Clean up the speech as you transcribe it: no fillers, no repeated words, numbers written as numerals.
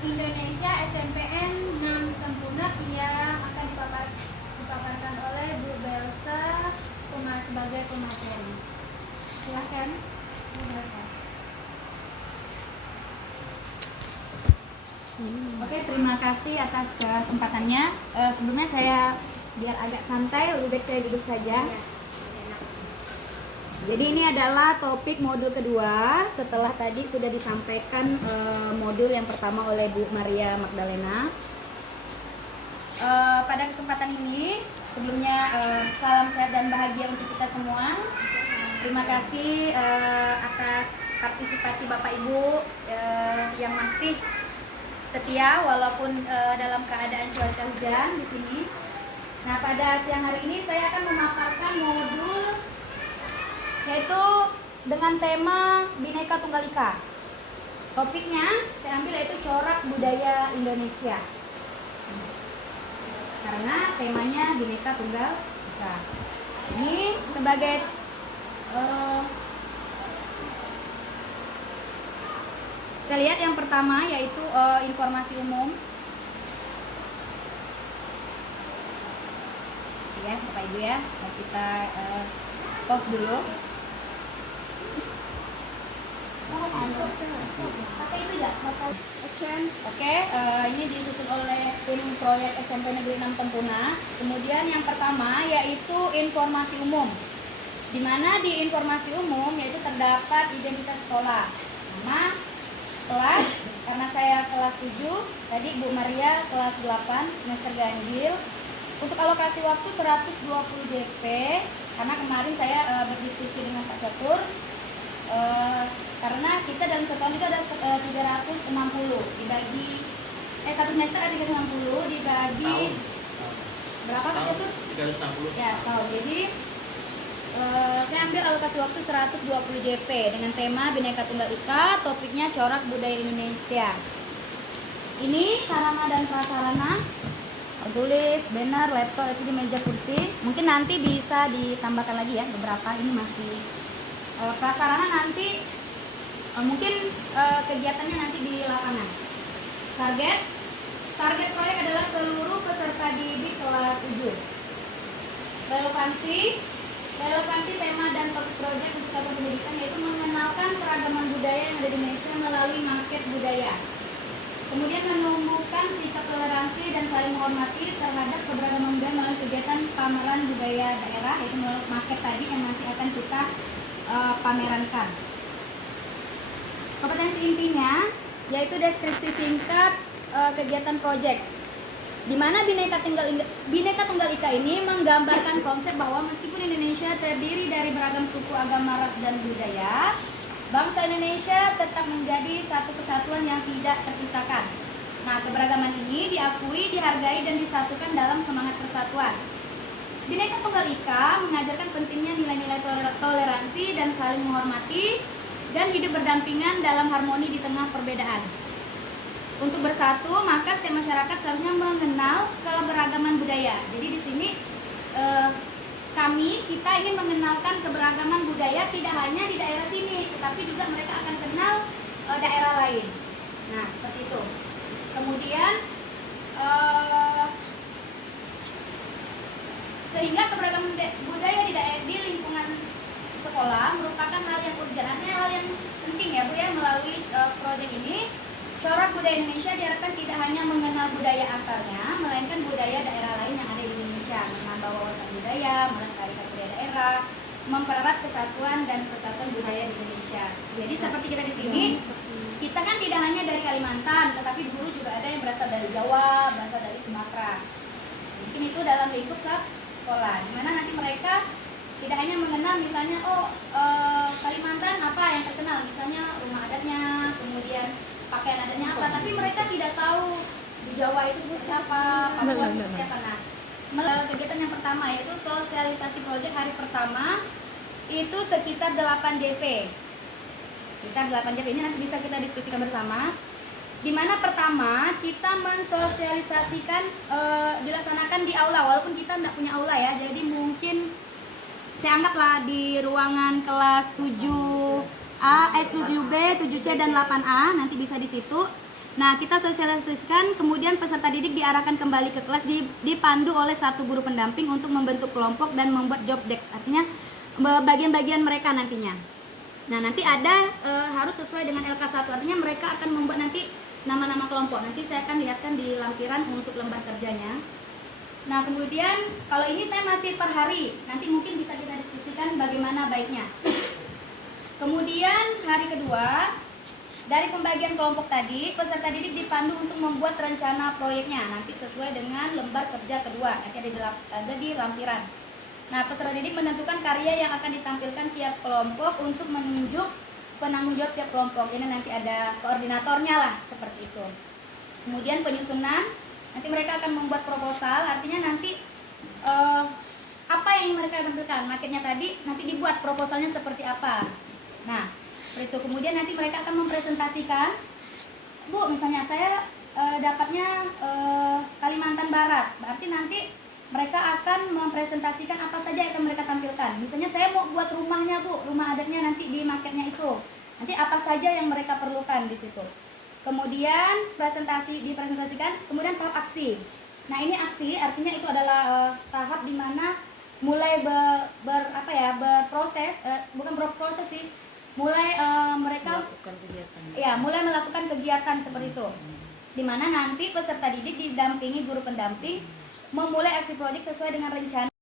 Indonesia SMPN 6 Tempunak yang akan dipaparkan oleh Bu Belsa sebagai pemateri. Silahkan. Oke, terima kasih atas kesempatannya. Sebelumnya saya biar agak santai, lebih baik saya duduk saja. Jadi ini adalah topik modul kedua setelah tadi sudah disampaikan modul yang pertama oleh Bu Maria Magdalena. Pada kesempatan ini sebelumnya salam sehat dan bahagia untuk kita semua. Terima kasih atas partisipasi Bapak Ibu yang masih setia walaupun dalam keadaan cuaca hujan di sini. Nah, pada siang hari ini saya akan memaparkan modul yaitu dengan tema Bhinneka Tunggal Ika. Topiknya saya ambil yaitu corak budaya Indonesia. Karena temanya Bhinneka Tunggal Ika. Ini sebagai kita lihat yang pertama yaitu informasi umum. Ya, Bapak Ibu ya, kita pause dulu. Oke, ini disusun oleh tim proyek SMP Negeri 6 Tempunak. Kemudian yang pertama yaitu informasi umum. Di mana di informasi umum yaitu terdapat identitas sekolah, nama, kelas, karena saya kelas 7, tadi Bu Maria kelas 8 semester ganjil. Untuk alokasi waktu 120 DP, karena kemarin saya berdiskusi dengan Pak Catur, karena kita dalam setahun itu ada 360 dibagi satu semester ada 360 dibagi berapa Pak Catur? 360 ya, tahun. Jadi saya ambil alokasi waktu 120 DP dengan tema Bhinneka Tunggal Ika, topiknya corak budaya Indonesia. Ini sarana dan prasarana, tulis, banner, laptop, LCD, meja, kursi. Mungkin nanti bisa ditambahkan lagi ya beberapa. Ini masih prasarana nanti mungkin kegiatannya nanti di lapangan. Target proyek adalah seluruh peserta didik kelas 7. Relevansi tema dan topik proyek untuk satuan pendidikan yaitu mengenalkan keragaman budaya yang ada di Indonesia melalui market budaya. Kemudian menumbuhkan sikap toleransi dan saling menghormati terhadap keberagaman budaya melalui kegiatan pameran budaya daerah, yaitu melalui market tadi yang nanti akan kita pamerankan. Kompetensi intinya yaitu deskripsi singkat kegiatan proyek. Di mana Bhinneka Tunggal Ika ini menggambarkan konsep bahwa meskipun Indonesia terdiri dari beragam suku, agama, ras, dan budaya, bangsa Indonesia tetap menjadi satu kesatuan yang tidak terpisahkan. Nah, keberagaman ini diakui, dihargai, dan disatukan dalam semangat persatuan. Bhinneka Tunggal Ika mengajarkan pentingnya nilai-nilai toleransi dan saling menghormati dan hidup berdampingan dalam harmoni di tengah perbedaan. Untuk bersatu, maka setiap masyarakat seharusnya mengenal keberagaman budaya. Jadi di sini kita ingin mengenalkan keberagaman budaya tidak hanya di daerah sini, tetapi juga mereka akan kenal daerah lain. Nah, seperti itu. Kemudian sehingga keberagaman budaya di lingkungan sekolah merupakan hal yang urgent, hal yang penting ya Bu ya. Melalui proyek ini, corak budaya Indonesia diharapkan tidak hanya mengenal budaya asalnya, melainkan budaya daerah lain yang ada di Indonesia, menambah wawasan budaya, melestarikan budaya daerah, mempererat kesatuan dan persatuan budaya di Indonesia. Jadi seperti kita di sini, kita kan tidak hanya dari Kalimantan, tetapi guru juga ada yang berasal dari Jawa, berasal dari Sumatera. Mungkin itu dalam lingkup sekolah, di mana nanti mereka tidak hanya mengenal misalnya Kalimantan apa yang terkenal, misalnya rumah adatnya, kemudian pakaian adatnya apa, tapi mereka tidak tahu di Jawa itu siapa, Papua seperti apa. Nah, kegiatan yang pertama yaitu sosialisasi proyek hari pertama itu sekitar 8 DP. Sekitar 8 DP ini nanti bisa kita diskusikan bersama. Di mana pertama kita mensosialisasikan dilaksanakan di aula, walaupun kita tidak punya aula ya. Jadi mungkin saya anggaplah di ruangan kelas 7A, 7B, 7C dan 8A, nanti bisa di situ. Nah, kita sosialisasikan, kemudian peserta didik diarahkan kembali ke kelas, dipandu oleh satu guru pendamping untuk membentuk kelompok dan membuat job desk, artinya bagian-bagian mereka nantinya. Nah, nanti ada harus sesuai dengan LK1, artinya mereka akan membuat nanti nama-nama kelompok. Nanti saya akan lihatkan di lampiran untuk lembar kerjanya. Nah, kemudian kalau ini saya masih per hari, nanti mungkin bisa kita diskusikan bagaimana baiknya. Kemudian hari kedua, dari pembagian kelompok tadi, peserta didik dipandu untuk membuat rencana proyeknya, nanti sesuai dengan lembar kerja kedua, nanti ada di lampiran. Nah, peserta didik menentukan karya yang akan ditampilkan tiap kelompok untuk menunjuk penanggung jawab tiap kelompok. Ini nanti ada koordinatornya lah, seperti itu. Kemudian penyusunan, nanti mereka akan membuat proposal, artinya nanti apa yang mereka tampilkan, maketnya tadi nanti dibuat proposalnya seperti apa. Nah, seperti itu. Kemudian nanti mereka akan mempresentasikan, Bu, misalnya saya dapatnya Kalimantan Barat, berarti nanti mereka akan mempresentasikan apa saja yang akan mereka tampilkan. Misalnya saya mau buat rumahnya, Bu, rumah adatnya nanti di marketnya itu. Nanti apa saja yang mereka perlukan di situ. Kemudian dipresentasikan, kemudian tahap aksi. Nah, ini aksi artinya itu adalah tahap di mana mulai berproses, bukan berproses sih, mulai mereka melakukan kegiatan. Ya, mulai melakukan kegiatan seperti itu. Di mana nanti peserta didik didampingi guru pendamping memulai aksi proyek sesuai dengan rencana